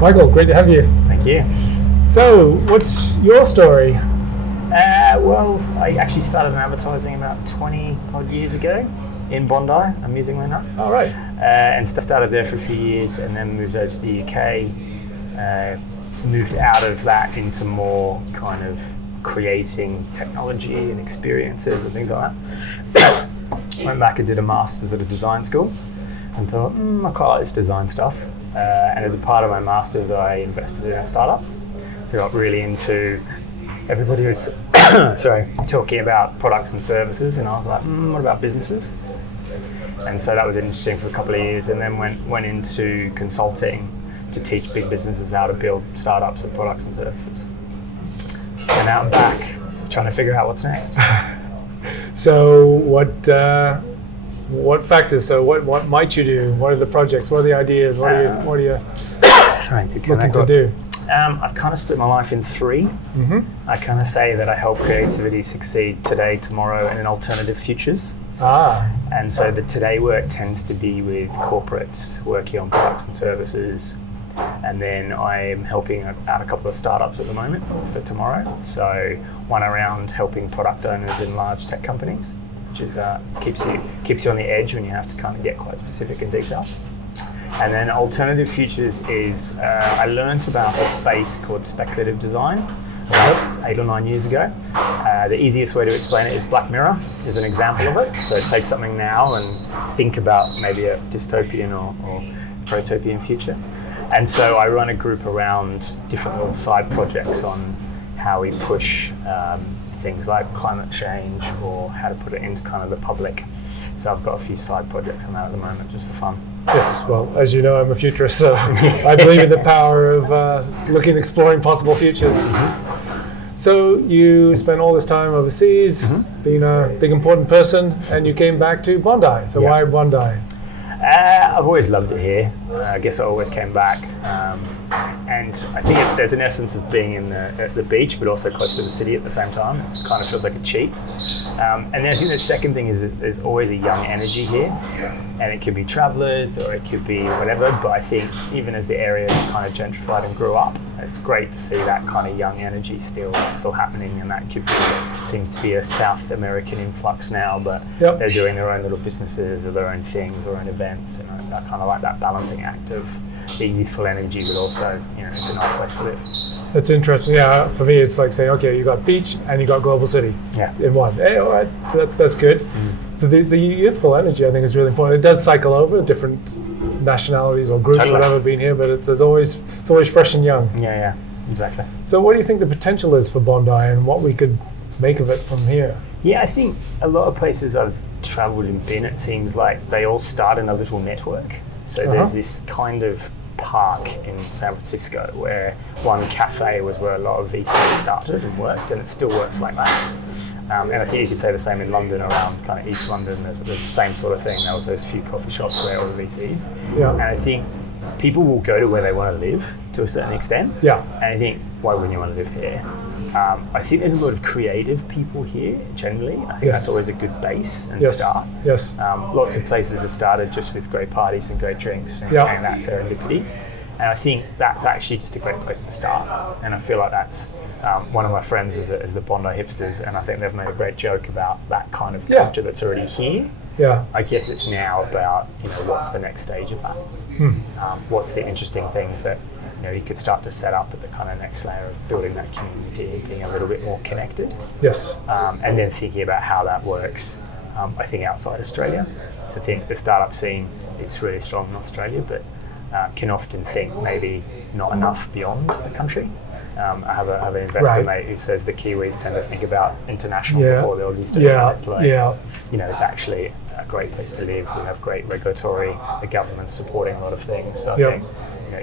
Michael, great to have you. Thank you. So, what's your story? Well, I actually started in advertising about 20 odd years ago in Bondi, amusingly enough. All right. And started there for a few years and then moved over to the UK. Moved out of that into more kind of creating technology and experiences and things like that. Went back and did a master's at a design school and thought, I quite like this design stuff. And as a part of my master's, I invested in a startup. So I got really into everybody was talking about products and services, and I was like, what about businesses? And so that was interesting for a couple of years, and then went into consulting to teach big businesses how to build startups and products and services. And now I'm back trying to figure out what's next. So what factors? So what might you do? What are the projects? What are the ideas? What are you looking to do? I've kind of split my life in three. Mm-hmm. I kind of say that I help creativity succeed today, tomorrow, and in alternative futures. And so the today work tends to be with corporates working on products and services. And then I'm helping out a couple of startups at the moment for tomorrow. So one around helping product owners in large tech companies, which is keeps you on the edge when you have to kind of get quite specific and detailed. And then alternative futures is I learned about a space called speculative design about 8 or 9 years ago. The easiest way to explain it is Black Mirror is an example of it. So take something now and think about maybe a dystopian or protopian future. And so I run a group around different little side projects on how we push things like climate change or how to put it into kind of the public. So I've got a few side projects on that at the moment, just for fun. Yes, well, as you know, I'm a futurist, so I believe in the power of exploring possible futures. Mm-hmm. So you spent all this time overseas, being a big important person, and you came back to Bondi. So why Bondi? I've always loved it here. I guess I always came back. And I think there's an essence of being at the beach, but also close to the city at the same time. It kind of feels like a cheat. And then I think the second thing is there's always a young energy here. And it could be travellers or it could be whatever. But I think even as the area kind of gentrified and grew up, it's great to see that kind of young energy still happening. And that seems to be a South American influx now, but they're doing their own little businesses or their own things, their own events. And I kind of like that balancing act of the youthful energy, but also, it's a nice place to live. That's interesting. Yeah, for me, it's like saying, okay, you got beach and you got global city in one. Hey, all right, that's good. So the youthful energy, I think, is really important. It does cycle over different nationalities or groups, whatever, being here, but it's always fresh and young. Yeah, exactly. So what do you think the potential is for Bondi and what we could make of it from here? Yeah, I think a lot of places I've travelled and been, it seems like they all start in a little network. So there's this kind of park in San Francisco where one cafe was where a lot of VCs started and worked, and it still works like that. And I think you could say the same in London, around kind of East London. There's the same sort of thing. There was those few coffee shops where all the VCs. Yeah. And I think people will go to where they want to live to a certain extent. Yeah. And I think, why wouldn't you want to live here? I think there's a lot of creative people here generally. I think that's always a good base and start. Yes. Lots of places have started just with great parties and great drinks and that serendipity. And I think that's actually just a great place to start. And I feel like that's one of my friends is the Bondi hipsters, and I think they've made a great joke about that kind of culture that's already here. Yeah. I guess it's now about what's the next stage of that. What's the interesting things that you could start to set up at the kind of next layer of building that community, being a little bit more connected. Yes. And then thinking about how that works, I think outside Australia. So I think the startup scene is really strong in Australia, but can often think maybe not enough beyond the country. I have an investor mate who says the Kiwis tend to think about international before the Aussies do. Yeah. It's like, it's actually a great place to live. We have great regulatory, the government's supporting a lot of things. So I think,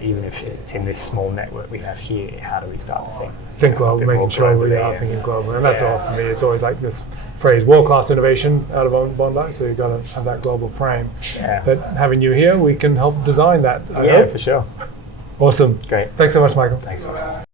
even if it's in this small network we have here, how do we start to think global, making sure we are thinking global? And that's all for me. It's always like this phrase, world-class innovation out of Bondi, so you've got to have that global frame. Yeah. But having you here, we can help design that. I hope. For sure. Awesome. Great. Thanks so much, Michael. Thanks, Ross.